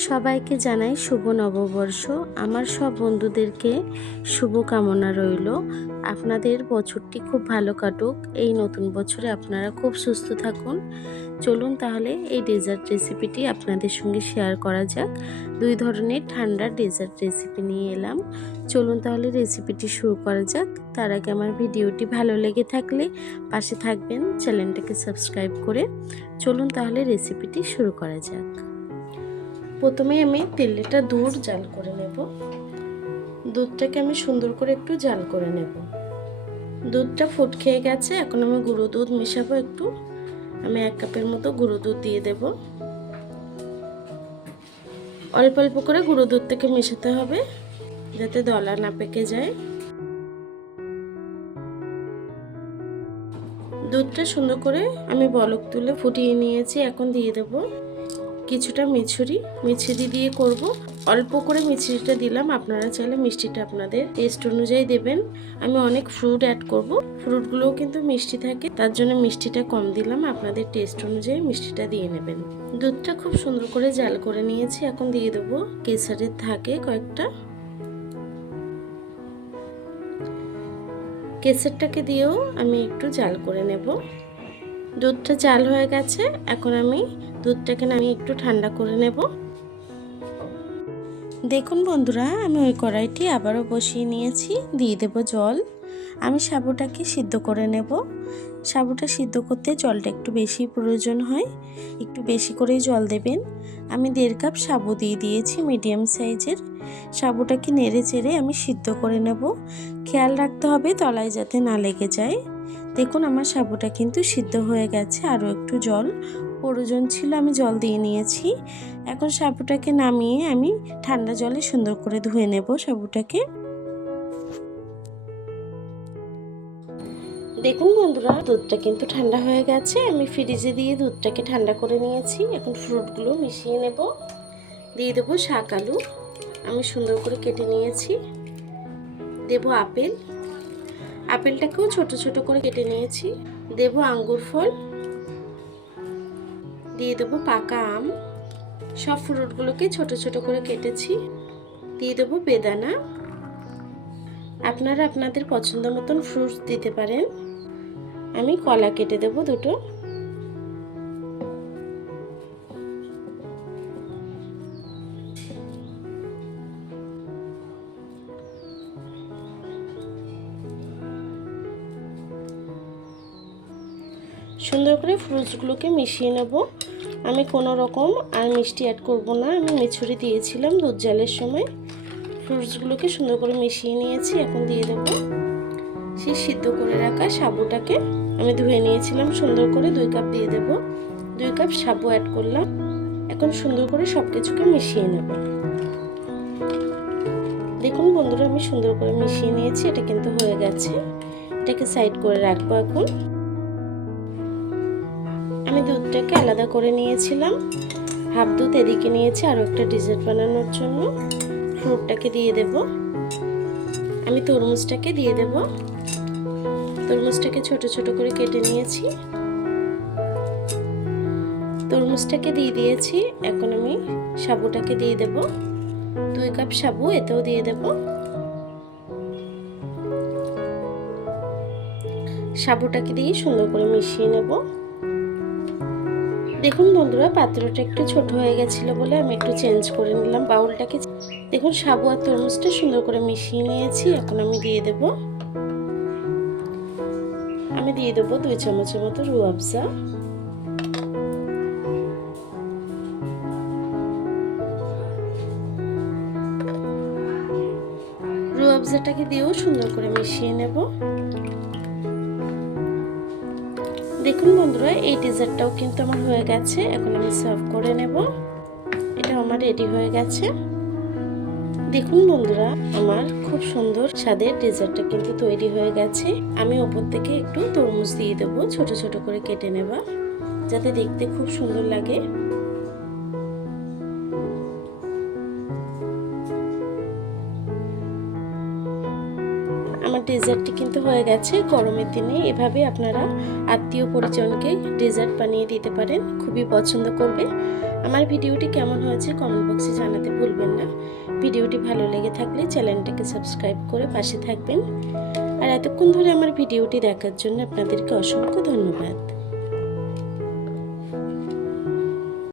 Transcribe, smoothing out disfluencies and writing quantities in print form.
সবাইকে জানাই শুভ নববর্ষ। আমার সব বন্ধুদেরকে শুভ কামনা রইল। আপনাদের বছরটি খুব ভালো কাটুক। এই নতুন বছরে আপনারা খুব সুস্থ থাকুন। চলুন তাহলে এই ডেজার্ট রেসিপিটি আপনাদের সঙ্গে শেয়ার করা যাক। 2 ধরনের ঠান্ডা ডেজার্ট রেসিপি নিয়ে এলাম। চলুন তাহলে রেসিপিটি শুরু করা যাক। তার আগে আমার ভিডিওটি ভালো লেগে থাকলে পাশে থাকবেন, চ্যানেলটাকে সাবস্ক্রাইব করে। চলুন তাহলে রেসিপিটি শুরু করা যাক। প্রথমে আমি 3 লিটার দুধ জাল করে নেব। দুধটাকে আমি সুন্দর করে একটু জাল করে নেব। দুধটা ফুট খেয়ে গেছে, এখন আমি গুঁড়ো দুধ মেশাবো একটু। আমি 1 কাপের মতো গুঁড়ো দুধ দিয়ে দেব। অল্প অল্প করে গুঁড়ো দুধটাকে মেশাতে হবে যাতে দলা না পেকে যায়। দুধটা সুন্দর করে আমি বলক তুলে ফুটিয়ে নিয়েছি। এখন দিয়ে দেব কিছুটা মিছরি দিয়ে করব। অল্প করে মিছরিটা দিলাম, আপনারা চাইলে মিষ্টিটা আপনাদের টেস্ট অনুযায়ী দেবেন। আমি অনেক ফ্রুট অ্যাড করব, ফ্রুটগুলোও কিন্তু মিষ্টি থাকে, তার জন্য মিষ্টিটা কম দিলাম। আপনাদের টেস্ট অনুযায়ী মিষ্টিটা দিয়ে নেবেন। দুধটা খুব সুন্দর করে জাল করে নিয়েছি। এখন দিয়ে দেবো কেসারের থাকে কয়েকটা। কেসারটাকে দিয়েও আমি একটু জাল করে নেব। দুধটা জাল হয়ে গেছে, এখন আমি দুধটাকে নামিয়ে একটু ঠান্ডা করে নেব। দেখুন বন্ধুরা, আমি ওই কড়াইটি আবারও বসিয়ে নিয়েছি। দিয়ে দেব জল। আমি সাবুটাকে সিদ্ধ করে নেব। সাবুটা সিদ্ধ করতে জলটা একটু বেশি প্রয়োজন হয়, একটু বেশি করেই জল দেবেন। আমি 1.5 কাপ সাবু দিয়ে দিয়েছি মিডিয়াম সাইজের। সাবুটাকে নেড়ে চেড়ে আমি সিদ্ধ করে নেব। খেয়াল রাখতে হবে তলায় যাতে না লেগে যায়। দেখুন আমার সাবুটা কিন্তু সিদ্ধ হয়ে গেছে, আরও একটু জল প্রয়োজন ছিল, আমি জল দিয়ে নিয়েছি। এখন সাবুটাকে নামিয়ে আমি ঠান্ডা জলে সুন্দর করে ধুয়ে নেব সাবুটাকে। দেখুন বন্ধুরা, দুধটা কিন্তু ঠান্ডা হয়ে গেছে। আমি ফ্রিজে দিয়ে দুধটাকে ঠান্ডা করে নিয়েছি। এখন ফ্রুটগুলো মিশিয়ে নেব। দিয়ে দেবো শাক আলু, আমি সুন্দর করে কেটে নিয়েছি। দেব আপেল, আপেলটাকেও ছোট ছোট করে কেটে নিয়েছি। দেব আঙ্গুর ফল, দিয়ে দেবো পাকা আম। সব ফ্রুটগুলোকে ছোট ছোট করে কেটেছি। দিয়ে দেবো বেদানা। আপনারা আপনাদের পছন্দ মতন ফ্রুটস দিতে পারেন। আমি কলা কেটে দেব 2টো। সুন্দর করে ফ্রুটসগুলোকে মিশিয়ে নেব। আমি কোনো রকম আর মিষ্টি অ্যাড করব না, আমি মিছরি দিয়েছিলাম দুধ জালের সময়। ফ্রুটসগুলোকে সুন্দর করে মিশিয়ে নিয়েছি। এখন দিয়ে দেব সেই সিদ্ধ করে রাখা সাবুটাকে আমি ধুয়ে নিয়েছিলাম সুন্দর করে। 2 কাপ দিয়ে দেব। 2 কাপ সাবু অ্যাড করলাম। এখন সুন্দর করে সব কিছুকে মিশিয়ে নেব। দেখুন বন্ধুরা, আমি সুন্দর করে মিশিয়ে নিয়েছি। এটা কিন্তু হয়ে গেছে, এটাকে সাইড করে রাখবো। এখন আমি দুধটাকে আলাদা করে নিয়েছিলাম, হাফ দুধ এদিকে নিয়েছি আরও একটা ডেজার্ট বানানোর জন্য। ফ্রুটটাকে দিয়ে দেব। আমি তরমুজটাকে দিয়ে দেব। তরমুজটাকে ছোট ছোট করে কেটে নিয়েছি। তরমুজটাকে দিয়ে দিয়েছি। এখন আমি সাবুটাকে দিয়ে দেব। 2 কাপ সাবু এতেও দিয়ে দেব। সাবুটাকে দিয়ে সুন্দর করে মিশিয়ে নেব। দেখুন বন্ধুরা, পাত্রটা একটু ছোট হয়ে গেছিল বলে আমি একটু চেঞ্জ করে নিলাম বাউলটাকে। দেখুন সাবু আর তরমুজটা সুন্দর করে মিশিয়ে নিয়েছি। এখন আমি দিয়ে দেব 2 চামচের মতো রুয়াবজা। রুয়াবজাটাকে দিয়েও সুন্দর করে মিশিয়ে নেব। দেখুন বন্ধুরা, এই ডেজার্টটাও কিন্তু আমার হয়ে গেছে। এখন আমি সার্ভ করে নেব। এটা আমার রেডি হয়ে গেছে। দেখুন বন্ধুরা, আমার খুব সুন্দর স্বাদের ডেজার্টটা কিন্তু তৈরি হয়ে গেছে। আমি ওপর থেকে একটু তরমুজ দিয়ে দেবো, ছোট ছোট করে কেটে নেবা, যাতে দেখতে খুব সুন্দর লাগে। আমার ডেজার্টটি কিন্তু হয়ে গেছে। গরমের দিনে এভাবে আপনারা আত্মীয় পরিজনকে ডেজার্ট বানিয়ে দিতে পারেন, খুবই পছন্দ করবে। আমার ভিডিওটি কেমন হয়েছে কমেন্ট বক্সে জানাতে ভুলবেন না। ভিডিওটি ভালো লেগে থাকলে চ্যানেলটাকে সাবস্ক্রাইব করে পাশে থাকবেন। আর এতক্ষণ ধরে আমার ভিডিওটি দেখার জন্য আপনাদেরকে অসংখ্য ধন্যবাদ।